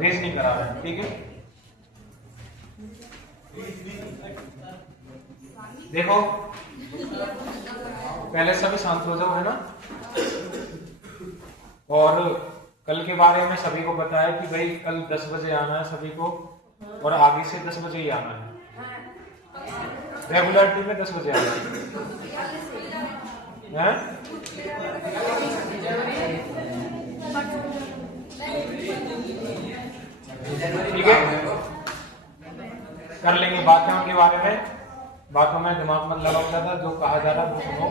Reasoning करा रहे हैं, ठीक है। देखो पहले सभी शांत हो जाओ, है ना। और कल के बारे में सभी को पता है कि भाई कल 10 बजे आना है सभी को, और आगे से 10 बजे ही आना है, रेगुलरिटी में 10 बजे आना है। ठीक है, कर लेंगे बातें उनके बारे में। बातों में दिमाग मत लगाओ ज्यादा, जो कहा जा रहा है वो सुनो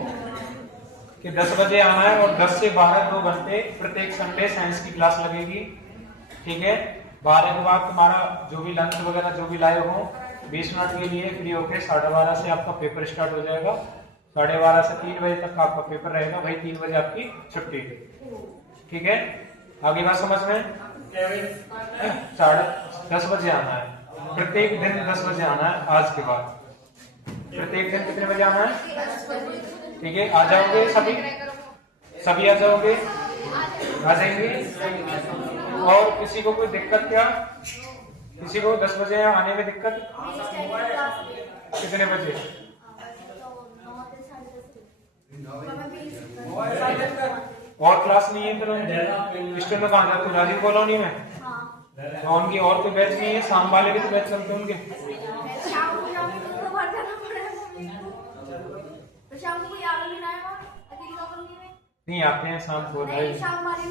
कि 10 बजे आना है, और 10 से 12 2 घंटे प्रत्येक संडे साइंस की क्लास लगेगी, ठीक है। 12 के बाद तुम्हारा जो भी लंच वगैरह जो भी लाए हो 20 मिनट के लिए फ्री होके 12:30 से आपका पेपर स्टार्ट हो जाएगा। 12:30 से 3 बजे तक आपका पेपर रहेगा, वही 3 बजे आपकी छुट्टी, ठीक है। आगे बात समझ में? 10:30 बजे आना है, प्रत्येक दिन 10 बजे आना है। आज के बाद प्रत्येक दिन कितने बजे आना है? ठीक है, आ जाओगे सभी? सभी आ जाओगे? आ जाएंगे। और किसी को कोई दिक्कत क्या? किसी को 10 बजे आने में दिक्कत? कितने बजे? और क्लास नहीं है फिर स्टूडेंट में कहाँ जाते? राजीव कॉलोनी में? तो उनकी और कोई बैच नहीं है? शाम वाले भी तो बैच चलते हैं उनके। नहीं आते हैं शाम को, शाम वाले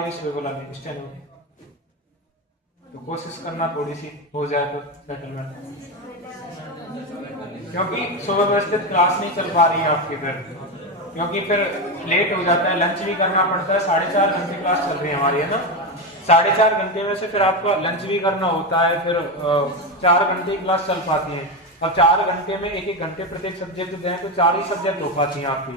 भी सुबह बुला ली स्टैंड में। तो कोशिश करना थोड़ी सी हो जाए तो सेटलमेंट, क्योंकि सुबह व्यवस्थित क्लास नहीं चल पा रही है आपके घर, क्योंकि फिर लेट हो जाता है, लंच भी करना पड़ता है। 4.5 घंटे क्लास चल रही है हमारी, है ना। 4.5 घंटे में से फिर आपका लंच भी करना होता है, फिर 4 घंटे क्लास चल पाती है। अब 4 घंटे में 1-1 घंटे प्रत्येक सब्जेक्ट दें तो 4 ही सब्जेक्ट हो पाती हैं आपकी,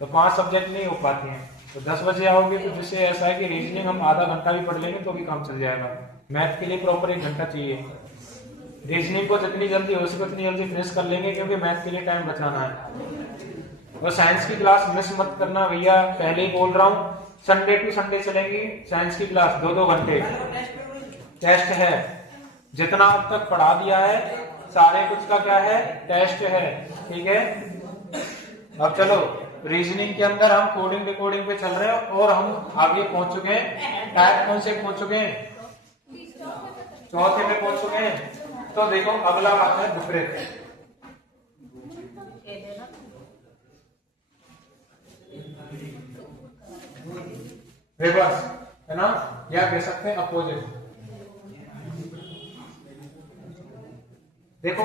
तो 5 सब्जेक्ट नहीं हो पाती हैं। तो 10 बजे आओगे तो जिससे ऐसा है कि रीजनिंग हम आधा घंटा भी पढ़ लेंगे तो भी काम चल जाएगा। मैथ के लिए प्रॉपर 1 घंटा चाहिए। रीजनिंग को जितनी जल्दी हो सके उतनी जल्दी फिनिश कर लेंगे, क्योंकि मैथ के लिए टाइम बचाना है। और साइंस की क्लास मिस मत करना भैया, पहले ही बोल रहा हूँ। संडे टू संडे चलेगी साइंस की क्लास, 2-2 घंटे। टेस्ट है, जितना अब तक पढ़ा दिया है सारे कुछ का क्या है? टेस्ट है, ठीक है। अब चलो रीजनिंग के अंदर हम कोडिंग रिकॉर्डिंग पे चल रहे हैं, और हम आगे पहुंच चुके हैं। टाइप कौन से पहुंच चुके हैं? चौथे में पहुंच चुके हैं। तो देखो अगला आता है विपरीत। रिवर्स, है ना, या कह सकते हैं अपोजिट। देखो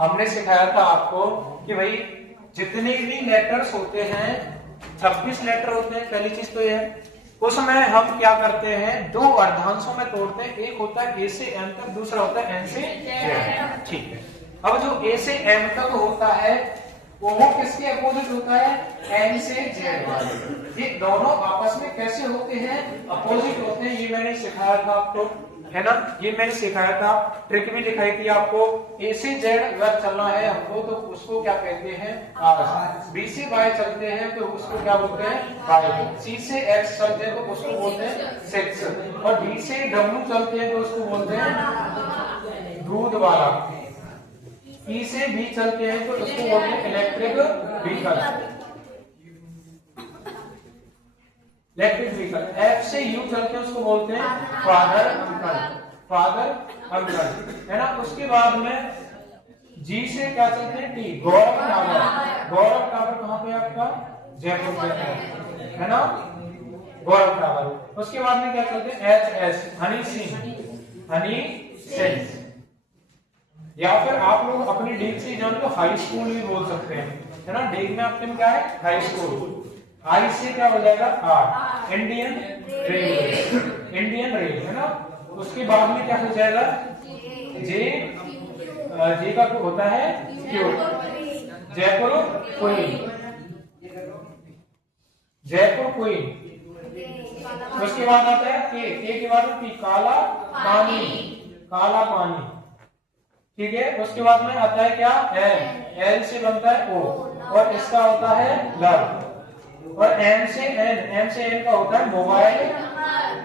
हमने सिखाया था आपको कि भाई जितने भी लेटर्स होते हैं 26 लेटर होते हैं। पहली चीज तो ये है, उसमें हम क्या करते हैं? 2 अर्धांशों में तोड़ते हैं। एक होता है ए से एम तक, दूसरा होता है एन से जेड, ठीक है। अब जो ए से एम तक होता है वो किसके अपोजिट होता है? एन से जेड वाले। ये दोनों आपस में कैसे होते हैं? अपोजिट होते हैं। ये मैंने सिखाया था आपको, है ना। ये मैंने सिखाया था, ट्रिक भी दिखाई थी आपको। ए से जेड अगर चलना है हमको तो उसको क्या कहते हैं? आर। बी से वाई चलते हैं तो उसको क्या बोलते हैं? वाई। सी से एक्स चलते हैं तो उसको बोलते हैं सेक्स। और डी से डब्ल्यू चलते हैं तो उसको बोलते हैं दूध वाला। ई से भी चलते हैं तो उसको बोलते हैं electric vehicle. Electric vehicle. F से यू चलते हैं उसको बोलते हैं फादर अंकल। फादर अंकल, है ना। उसके बाद में जी से क्या चलते हैं? टी, गौरव टावर। गौरव टावर कहाँ पे आपका? जयपुर पे, है ना, गौरव टावर। उसके बाद में क्या चलते हैं? H S, Honey Singh. हनी सिंह। या फिर आप लोग अपनी डीग से जान लो हाई स्कूल भी बोल सकते हैं, है ना। डीग में आपके क्या है? High school. आई से क्या हो जाएगा? Are, Indian railway. Indian rail, है ना। उसके बाद में क्या हो जाएगा? जे, जे का होता है Q, Jaipur queen. Jaipur queen. उसके बाद आता है के के बाद पी, काला पानी। काला पानी, ठीक है। उसके बाद में आता है क्या? एल। एल से बनता है ओ, और इसका होता है लव। और एम से एन। एम से एन का होता है मोबाइल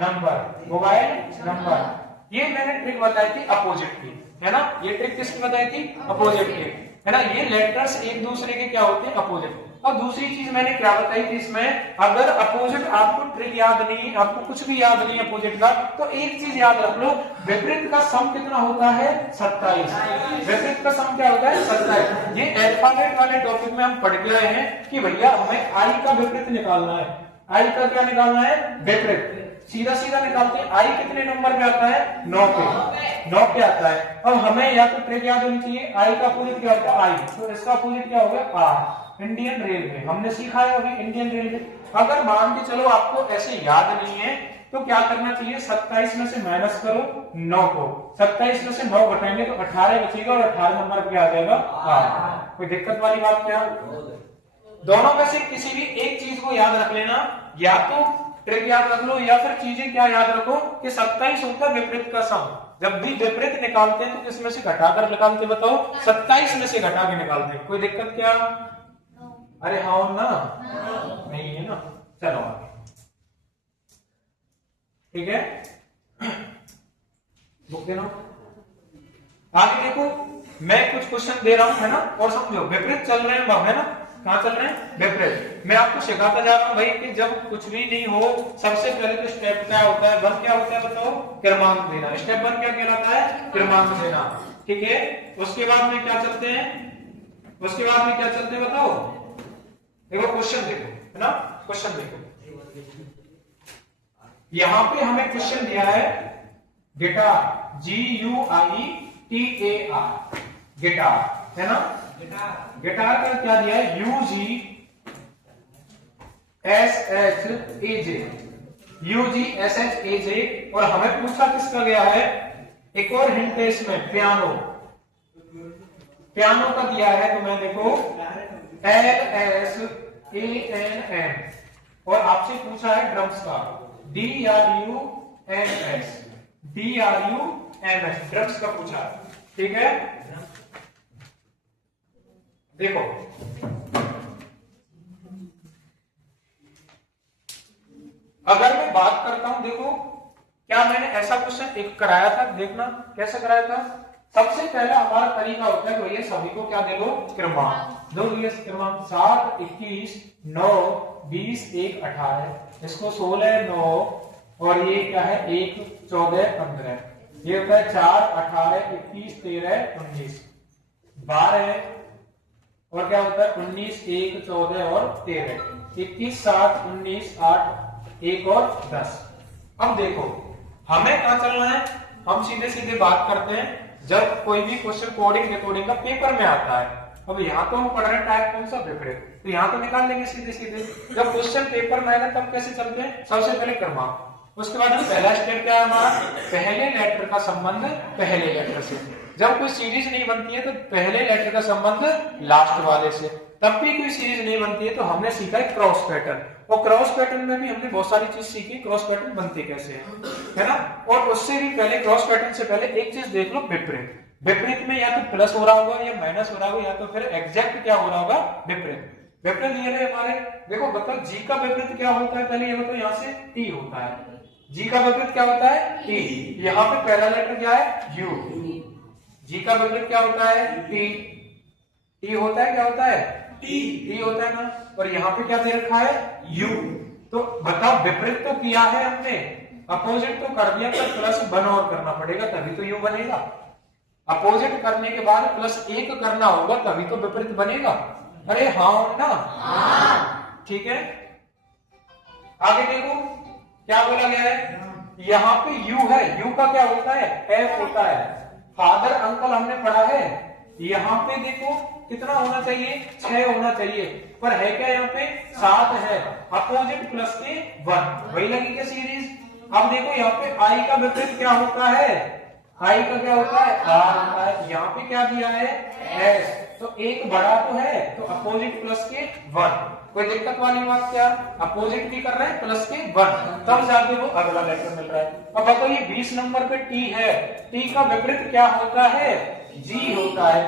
नंबर, मोबाइल नंबर। ये मैंने ट्रिक बताई थी अपोजिट की, है ना, ये ट्रिक किसकी बताई थी, अपोजिट की, है ना। ये लेटर्स एक दूसरे के क्या होते हैं, अपोजिट। और दूसरी चीज मैंने क्या बताई थी इसमें, अगर अपोजिट आपको ट्रिक याद नहीं, आपको कुछ भी याद नहीं अपोजिट का, तो एक चीज याद रख लो, विपरीत का सम कितना होता है, 27। विपरीत का सम क्या होता है, 27। ये अल्फाबेट वाले टॉपिक में हम पढ़ गए हैं कि भैया हमें आई का विपरीत निकालना है। आई का क्या निकालना है, विपरीत। सीधा सीधा निकालते हैं, आई कितने नंबर पे आता है, 9 पे, 9 पे आता है। अब हमें या तो ट्रिक याद होनी चाहिए, आई का अपोजिट क्या होता है, आई, तो इसका अपोजिट क्या हो गया, आर। इंडियन रेलवे हमने सीखा है अभी, इंडियन रेलवे। अगर मान के चलो आपको ऐसे याद नहीं है, तो क्या करना चाहिए, 27 में से माइनस करो 9 को, 27 में से 9 घटाएंगे तो 18 बचेगा, और 18 नंबर पे आ जाएगा आर। कोई दिक्कत वाली बात क्या, दोनों में से किसी भी एक चीज को याद रख लेना, या तो ट्रिक याद रख लो, या फिर चीजें क्या याद रखो कि 27 होता है विपरीत का सम। जब भी विपरीत निकालते हैं तो किसमें से घटाकर निकालते, बताओ, 27 में से घटा के निकालते हैं। कोई दिक्कत क्या, अरे हाँ ना, नहीं है ना, चलो आगे, ठीक है, बुक देना। आगे देखो, मैं कुछ क्वेश्चन दे रहा हूं, है ना, और समझो विपरीत चल रहे हैं, है ना, कहां चल रहे हैं, विपरीत। मैं आपको सिखाता जा रहा हूं भाई कि जब कुछ भी नहीं हो, सबसे पहले तो स्टेप क्या होता है, 1 क्या होता है, बताओ, क्रमांक देना। स्टेप 1 क्या कहलाता है, क्रमांक देना, ठीक है। उसके बाद में क्या चलते हैं, उसके बाद में क्या चलते हैं, बताओ, देखो क्वेश्चन देखो, है ना, क्वेश्चन देखो, यहां पे हमें क्वेश्चन दिया है गिटार, GUITAR, गिटार, है ना, गिटार का क्या दिया है, UGSHAJ, UGSHAJ। और हमें पूछा किसका गया है, एक और हिंट है इसमें, पियानो, पियानो का दिया है, तो मैं देखो LSANM, और आपसे पूछा है ड्रम्स का, DRUMS, DRUMS, ड्रम्स का पूछा, ठीक है। देखो अगर मैं बात करता हूं, देखो क्या मैंने ऐसा क्वेश्चन एक कराया था, देखना कैसे कराया था। सबसे पहला हमारा तरीका होता है, तो ये सभी को क्या दे दो, क्रमांक दो, ये क्रमांक 7, 21, 9, 20, 1, 18, इसको 16, 9, और ये क्या है, 1, 14, 15, ये होता है 4, 18, 21, 13, 19, 12, और क्या होता है 19, 1, 14 और 13, 21, 7, 19, 8, 1 और 10। अब देखो हमें क्या चलना है, हम सीधे सीधे बात करते हैं, जब कोई भी क्वेश्चन कोडिंग रिकॉर्डिंग का पेपर में आता है। अब यहाँ तो हम पढ़ रहे हैं टाइप कौन सा, विपरीत, तो यहाँ तो निकाल लेंगे सीधे सीधे। जब क्वेश्चन पेपर में आएगा तब कैसे चलते हैं, सबसे पहले क्रमांक, उसके बाद हम पहला स्टेप क्या है हमारा, पहले लेटर का संबंध पहले लेटर से। जब कोई सीरीज नहीं बनती है तो पहले लेटर का संबंध लास्ट वाले से। तब भी कोई सीरीज नहीं बनती है तो हमने सीखा है क्रॉस पैटर्न, और क्रॉस पैटर्न में भी हमने बहुत सारी चीज सीखी, क्रॉस पैटर्न बनते कैसे है ना। और उससे भी पहले, क्रॉस पैटर्न से पहले एक चीज देख लो, विपरीत। विपरीत में या तो प्लस हो रहा होगा या माइनस हो रहा होगा, या तो फिर एग्जैक्ट क्या हो रहा होगा, विपरीत। विपरीत ये रहे हमारे, देखो मतलब जी का विपरीत क्या होता है, पहले ये बताओ, यहाँ से टी होता है, जी का विपरीत क्या होता है, टी। यहाँ पे पहला लेटर क्या है, यू। जी का विपरीत क्या होता है, टी। टी होता है, क्या होता है, टी, टी होता है ना। और यहाँ पे क्या दे रखा है, यू। तो बताओ विपरीत तो किया है हमने, अपोजिट तो कर दिया, पर प्लस 1 और करना पड़ेगा तभी तो यू बनेगा। अपोजिट करने के बाद प्लस 1 करना होगा तभी तो विपरीत बनेगा। अरे हाँ ना, हाँ। ठीक है, आगे देखो क्या बोला गया है, यहाँ पे यू है, यू का क्या होता है, एफ होता है। फादर अंकल हमने पढ़ा है, यहाँ पे देखो कितना होना चाहिए, 6 होना चाहिए, पर है क्या यहाँ पे 7 है। अपोजिट प्लस के 1, वही लगी क्या सीरीज। अब देखो यहाँ पे आई का विपरीत क्या होता है, आई का क्या होता है, आर होता है। यहाँ पे क्या दिया है, एस, तो एक बड़ा तो है, तो अपोजिट प्लस के 1। कोई दिक्कत वाली बात क्या, अपोजिट भी कर रहे हैं प्लस के 1, तब जाके वो अगला लेटर मिल रहा है। अब बताओ ये 20 नंबर पे टी है, टी का विपरीत क्या होता है, जी होता है।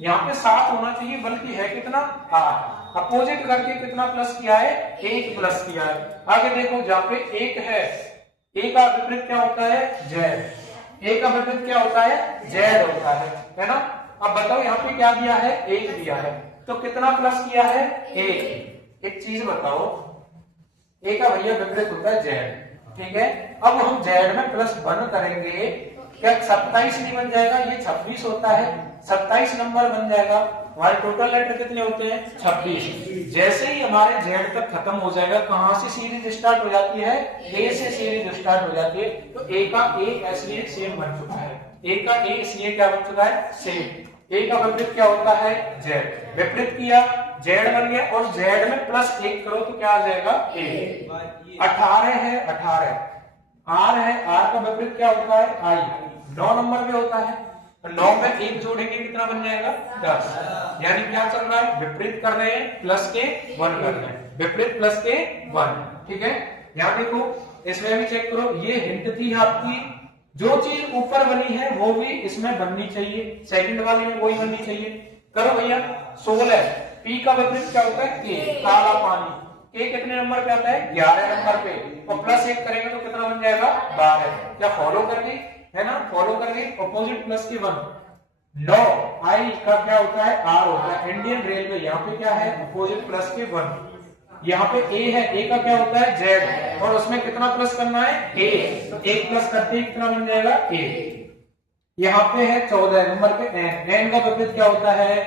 यहाँ पे 7 होना चाहिए, बल्कि है कितना, 8। अपोजिट करके कितना प्लस किया है, 1 प्लस किया है। आगे देखो जहाँ पे 1 है, ए का विपरीत क्या होता है, जेड। ए का विपरीत क्या होता है, जेड होता है ना। अब बताओ यहाँ पे क्या दिया है, एक दिया है, तो कितना प्लस किया है, एक चीज बताओ, ए का भैया विपरीत होता है जेड, ठीक है। अब हम जेड में +1 करेंगे, क्या 27 नहीं बन जाएगा, ये 26 होता है, 27 नंबर बन जाएगा। हमारे टोटल लेटर कितने होते हैं, 26। जैसे ही हमारे जेड तक खत्म हो जाएगा, कहां से सीरीज स्टार्ट हो जाती है, ए से सीरीज स्टार्ट हो जाती है। तो ए का ए इसलिए सेम बन चुका है, ए का ए इसलिए क्या बन चुका है, सेम। ए का विपरीत क्या होता है, जेड। विपरीत किया, जेड बन गया, और जेड में +1 करो तो क्या आ जाएगा, ए। 18 है, 18 आर है, आर का विपरीत क्या होता है, आई। 9 नंबर पे होता है, तो 9 में 1 जोड़ेंगे कितना बन जाएगा, 10। यानी क्या चल रहा है, विपरीत कर रहे हैं, प्लस के 1 कर रहे हैं, विपरीत प्लस के 1, ठीक है। यहाँ देखो, इसमें भी चेक करो, ये हिंट थी आपकी, जो चीज ऊपर बनी है वो भी इसमें बननी चाहिए, सेकंड वाले में वही बननी चाहिए। करो भैया, 16, पी का विपरीत क्या होता है, के, काला पानी। के कितने नंबर पे आता है, 11 नंबर पे, और +1 करेंगे तो कितना बन जाएगा, 12। क्या फॉलो कर गई है ना, फॉलो कर गई, अपोजिट प्लस के 1। 9, आई का क्या होता है, आर होता है। इंडियन रेलवे, यहाँ पे क्या है, अपोजिट प्लस के 1। यहाँ पे ए है, ए का क्या होता है, जेड, और उसमें कितना प्लस करना है, ए, तो 1 प्लस करते ही कितना बन जाएगा, ए। यहाँ पे है 14 नंबर पे एन, एन का विपरीत क्या होता है,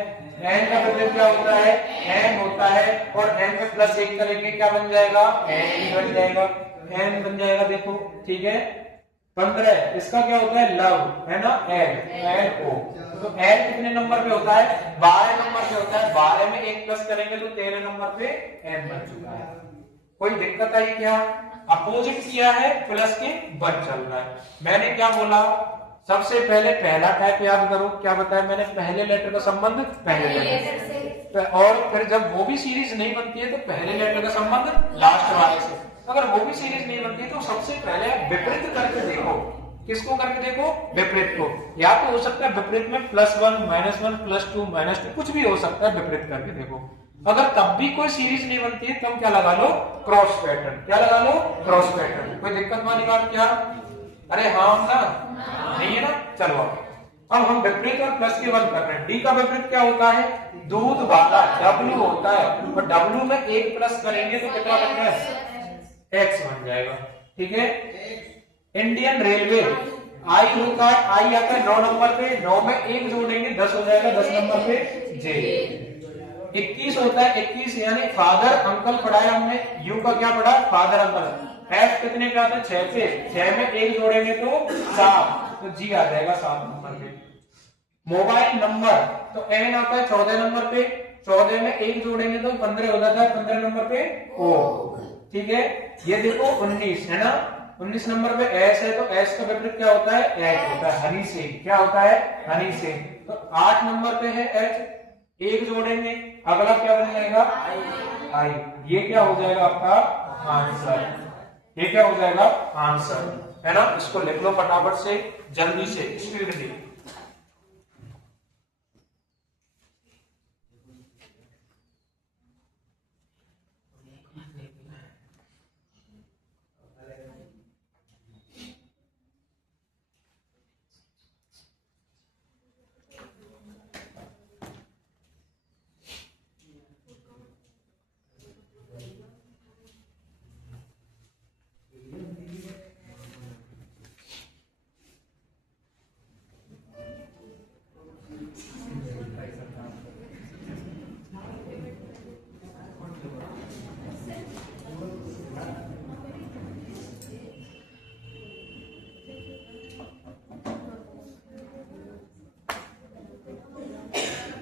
एन का विपरीत क्या होता है, एन होता है, और एन में +1 करेंगे क्या बन जाएगा, एन ही बन जाएगा, एन बन जाएगा, देखो ठीक है। 15, इसका क्या होता है, लव, है ना, एल, एल ओ, तो एल कितने नंबर पे होता है, 12 नंबर पे होता है। 12 में 1 प्लस करेंगे तो 13 नंबर पे एन बन चुका है। कोई दिक्कत आई क्या, अपोजिट किया है, प्लस के 1 चल रहा है। मैंने क्या बोला, सबसे पहले पहला टाइप याद करो, क्या बताया मैंने, पहले लेटर का संबंध पहले लेटर से, और फिर जब वो भी सीरीज नहीं बनती है तो पहले लेटर का संबंध लास्ट वाले से। अगर वो भी सीरीज नहीं बनती है तो सबसे पहले विपरीत करके देखो। किसको करके देखो, विपरीत को। या तो हो सकता है विपरीत में +1, -1, +2, -2 कुछ भी हो सकता है, विपरीत करके देखो। अगर तब भी कोई सीरीज नहीं बनती है, तब क्या लगा लो, क्रॉस पैटर्न। क्या लगा लो, क्रॉस पैटर्न। कोई दिक्कत वाली बात क्या, अरे हाँ ना, नहीं है ना, चलो अब हम विपरीत और प्लस के 1 कर रहे हैं। डी का विपरीत क्या होता है, दूध वाला, डब्ल्यू होता है, और डब्ल्यू में 1 प्लस करेंगे तो कितना बन रहा है, एक्स बन जाएगा, ठीक है। इंडियन रेलवे, आई होता है, आई आता है 9 नंबर पे, 9 में 1 जोड़ेंगे 10 हो जाएगा, 10 नंबर पे जे। 21 होता है, 21 यानी फादर अंकल पढ़ाया हमने, यू का क्या पढ़ा, फादर अंकल। एफ कितने पे आता है, 6 पे, 6 में 1 जोड़ेंगे तो 7, तो जी आ जाएगा 7 नंबर पे। मोबाइल नंबर, तो एन आता है 14 नंबर पे, 14 में 1 जोड़ेंगे तो 15 हो जाता है, 15 नंबर पे ओ, ठीक है। ये देखो 19 है ना, 19 नंबर पे एस है, तो एस का विपरीत क्या होता है, एच होता है, हनी से। क्या होता है, हनी से। तो 8 नंबर पे है एच, 1 जोड़ेंगे, अगला क्या बन जाएगा, आई। ये क्या हो जाएगा आपका आंसर, ये क्या हो जाएगा आंसर, है ना। इसको लिख लो फटाफट से, जल्दी से, स्पीडली।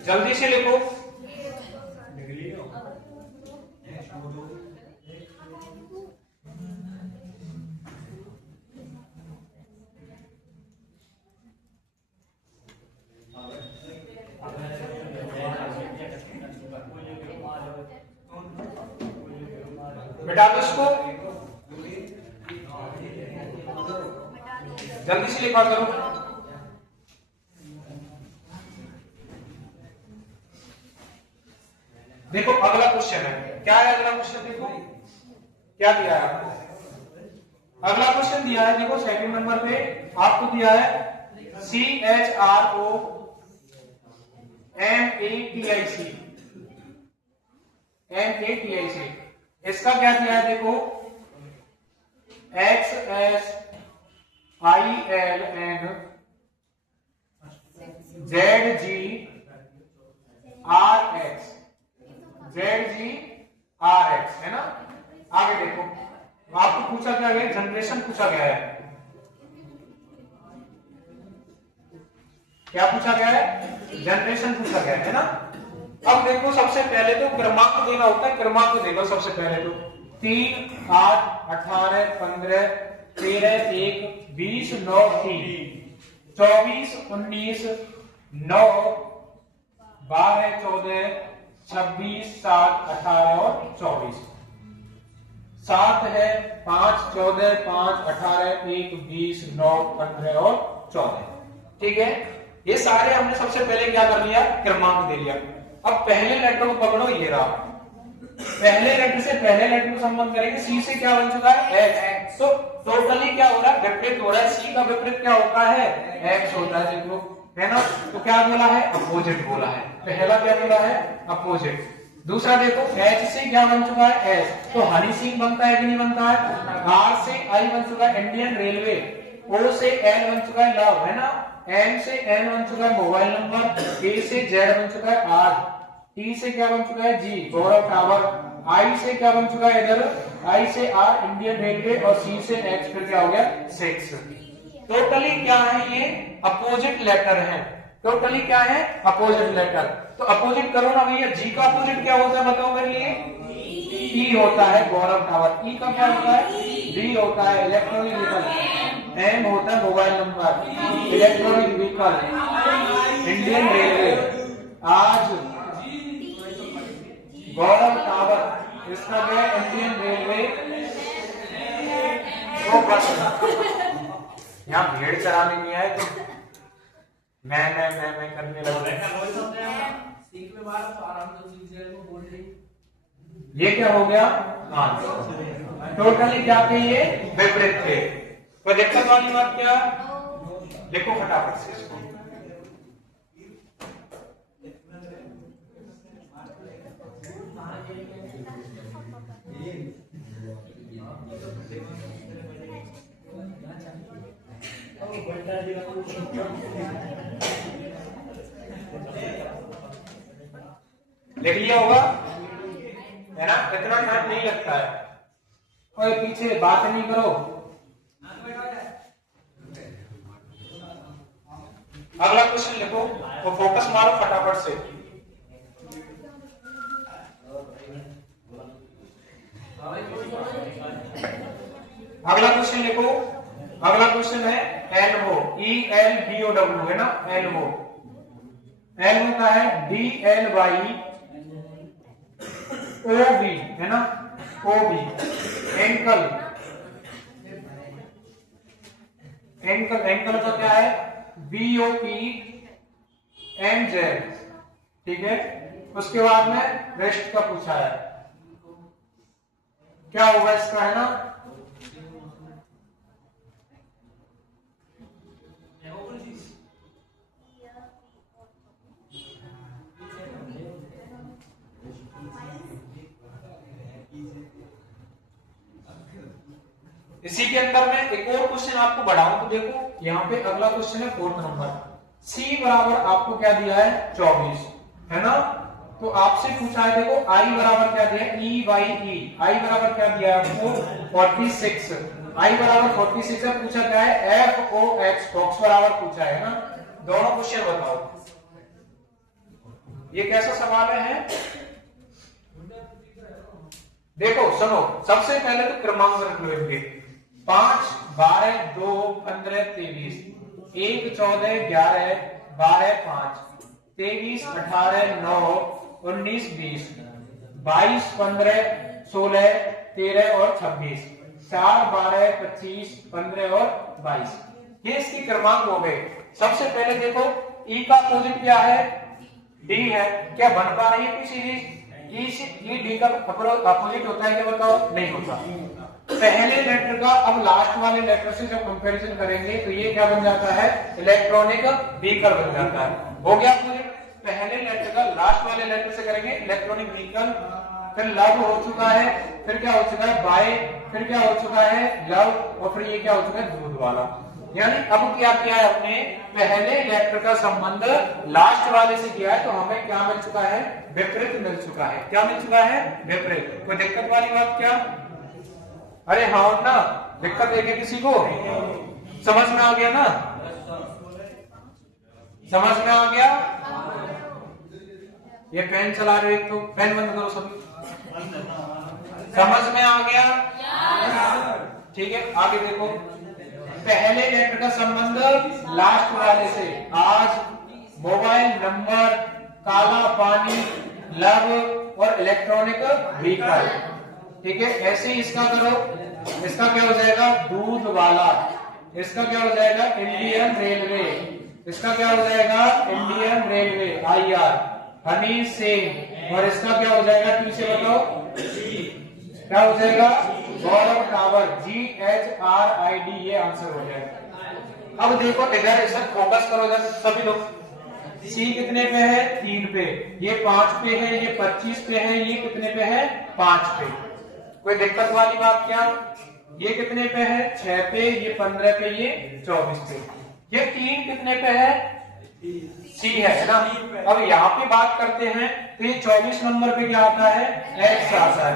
जल्दी से लिखो, मिटा दो इसको, जल्दी से लिखा करो। देखो अगला क्वेश्चन है, क्या है अगला क्वेश्चन, देखो क्या दिया है आपको। अगला क्वेश्चन दिया है, देखो सेकंड नंबर पे आपको दिया है CHROMATIC, MATIC, इसका क्या दिया है देखो XSIL and ZGRX है ना। आगे देखो आपको पूछा क्या गया, जनरेशन पूछा गया है, क्या पूछा गया है, जनरेशन पूछा गया है ना। अब देखो सबसे पहले तो क्रमांक देना होता है, क्रमांक देखो सबसे पहले तो 3 8 18 15 13 1 20 9 3 24 19 9 12 14 26 7 18 और 24, 7 है 5 14 5 18 1 20 9 15 और 14, ठीक है। ये सारे हमने सबसे पहले क्या कर लिया, क्रमांक दे लिया। अब पहले लेटर को पकड़ो, ये रहा, पहले लेटर से पहले लेटर को संबंध करेंगे, सी से क्या बन चुका है एक्स, तो टोटली क्या हो रहा है, विपरीत हो रहा है, सी का विपरीत क्या होता है एक्स होता है, देखो है ना। तो क्या बोला है, अपोजिट बोला है, पहला क्या बोला है अपोजिट। दूसरा देखो एच से क्या बन चुका है एस, तो हनी सिंह बनता है कि नहीं बनता है, आर से आई बन चुका है इंडियन रेलवे, ओ से एन बन चुका है लव है ना, एम से एन बन चुका है मोबाइल नंबर, ए से जेड बन चुका है आर, टी से क्या बन चुका है जी गौरव टावर, आई से क्या बन चुका है इधर, आई से आर इंडियन रेलवे, और सी से एक्स फिर क्या हो गया 6। टोटली क्या है, ये अपोजिट लेटर है, टोटली क्या है अपोजिट लेटर। तो अपोजिट करो ना भैया, जी का अपोजिट क्या होता है बताओ मेरे लिए, ई होता है गौरव टावर, ई का क्या होता है डी होता है इलेक्ट्रॉनिक व्हीकल, एम होता है mobile number, electronic vehicle, Indian railway, आज गौरव टावर, इसका क्या है इंडियन रेलवे। यहाँ भेड़ चराने नहीं आए तो मैं करने लगा। ये क्या हो गया आंसर, टोटली क्या थे ये विपरीत थे। कोई दिक्कत वाली बात क्या, देखो फटाफट से इसको, लिख लिया होगा है ना, इतना टाइम नहीं लगता है, कोई पीछे बात नहीं करो। अगला क्वेश्चन लिखो तो फोकस मारो फटाफट से। अगला क्वेश्चन लिखो, अगला क्वेश्चन है एलओ, ELBOW है ना, एलओ, एल होता है DLYOB है ना, OB, एंकल, एंकल, एंकल का क्या है BOPNZ, ठीक है। उसके बाद में रेस्ट का पूछा है, क्या होगा इसका है ना, इसी के अंदर में एक और क्वेश्चन आपको बढ़ाऊं तो देखो यहाँ पे अगला क्वेश्चन है 4th नंबर, C बराबर आपको क्या दिया है 24 है ना। तो आपसे पूछा है देखो I बराबर क्या दिया है EYE, I बराबर क्या दिया है आपको 46, I बराबर 46 है, पूछा क्या है FOX, फॉक्स बराबर पूछा है ना। दोनों क्वेश्चन बताओ ये कैसा सवाल है। देखो सुनो, सबसे पहले तो क्रमांक रख लो इनके, 5 12 2 15 23, 1 14 11 12 5 23 18 9 19 20 22 15 16 13 और 26, 4 12 25 15 और 22, ये इसकी क्रमांक हो गए। सबसे पहले देखो ई का अपोजिट क्या है डी है, क्या बन पा रही है सीरीज ई डी का अपोजिट होता है क्या बताओ, नहीं होता। पहले लेटर का अब लास्ट वाले लेटर से जब कंपैरिजन करेंगे तो ये क्या बन जाता है, इलेक्ट्रॉनिक व्हीकल बन जाता है। हो गया पूरे, पहले लेटर का लास्ट वाले लेटर से करेंगे इलेक्ट्रॉनिक व्हीकल, फिर लव हो चुका है, फिर क्या हो चुका है बाय, फिर क्या हो चुका है लव, और फिर ये क्या हो चुका है दूध वाला। यानी अब क्या किया है अपने, पहले लेटर का संबंध लास्ट वाले से किया है, तो हमें क्या मिल चुका है, विपरीत मिल चुका है। क्या मिल चुका है, विपरीत। कोई दिक्कत वाली बात क्या? अरे हाँ ना, दिक्कत देखे किसी को? समझ में आ गया ना? समझ में आ गया? ये पेन चला रहे तो पेन बंद करो सभी। समझ में आ गया? ठीक है, आगे देखो। पहले लेटर का संबंध लास्ट वाले से, आज, मोबाइल नंबर, काला पानी, लव और इलेक्ट्रॉनिक व्हीकल। ठीक है, ऐसे ही इसका करो। इसका क्या हो जाएगा, दूध वाला। इसका क्या हो जाएगा, इंडियन रेलवे। इसका क्या हो जाएगा, Indian railway IR, Honey Singh. और इसका क्या हो जाएगा, टी से बताओ क्या हो जाएगा, गौरव टावर, GHRID, ये आंसर हो जाएगा। अब देखो इधर, इसे फोकस करो इधर सभी लोग। C कितने पे है, 3 पे, ये 5 पे है, ये 25 पे है, ये कितने पे है, 5 पे। कोई दिक्कत वाली बात क्या? ये कितने पे है, 6 पे, ये 15 पे, ये 24 पे। ये 3 कितने पे है, C है ना। अब यहाँ पे बात करते हैं तो ये 24 नंबर पे क्या आता है, X आता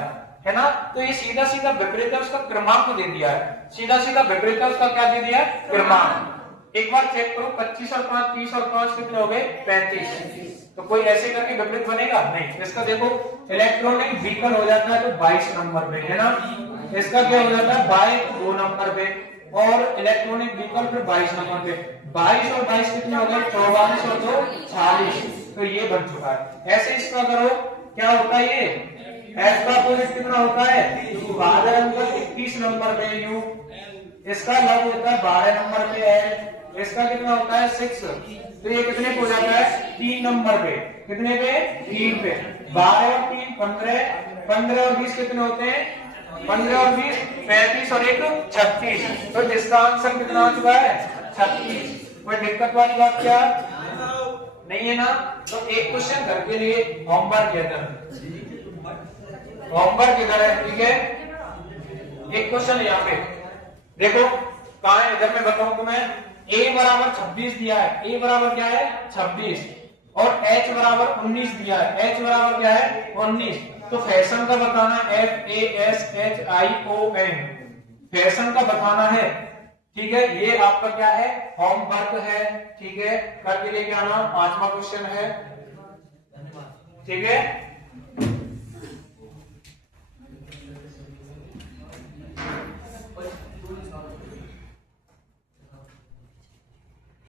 है ना। तो ये सीधा सीधा विपरीत है, उसका क्रमांक दे दिया है। सीधा सीधा विपरीत है, उसका क्या दे दिया है, क्रमांक। एक बार चेक करो, 25 और 5, 30 और 5 कितने हो गए, 35। तो कोई ऐसे करके विपरीत बनेगा नहीं। इसका देखो इलेक्ट्रॉनिक व्हीकल हो जाता है तो 22 नंबर पे है ना। इसका क्या हो जाता है, बाइक 2 नंबर पे, और इलेक्ट्रॉनिक व्हीकल फिर 22 नंबर पे। 22 और 22 कितने हो गए, 44 और 2 40। तो ये बन चुका है। ऐसे इसका करो, क्या होता है ये, एस का अपोजिट कितना होता है, 12 नंबर 21 नंबर पे यू। इसका लव होता है 12 नंबर पे एल। इसका कितना होता है 6। तो ये कितने पे हो जाता है, 3 नंबर पे। कितने पे, 3 पे। 12 और 3 15, 15 और 20 कितने होते हैं, 15 और 20 35 और 1 36। तो जिसका आंसर कितना आ चुका है, 36। कोई दिक्कत वाली बात क्या नहीं है ना। तो एक क्वेश्चन घर के लिए होमवर्क इधर, होमवर्क इधर है, ठीक है। एक क्वेश्चन यहाँ पे देखो, कहा है इधर, मैं बताऊं तुम्हें। A बराबर 26 दिया है, A बराबर क्या है 26, और H बराबर 19 दिया है, H बराबर क्या है 19। तो फैशन का बताना, FASHION, फैशन का बताना है, ठीक है। ये आपका क्या है, होमवर्क है, ठीक है। करके लेके आना, 5वां क्वेश्चन है, ठीक है।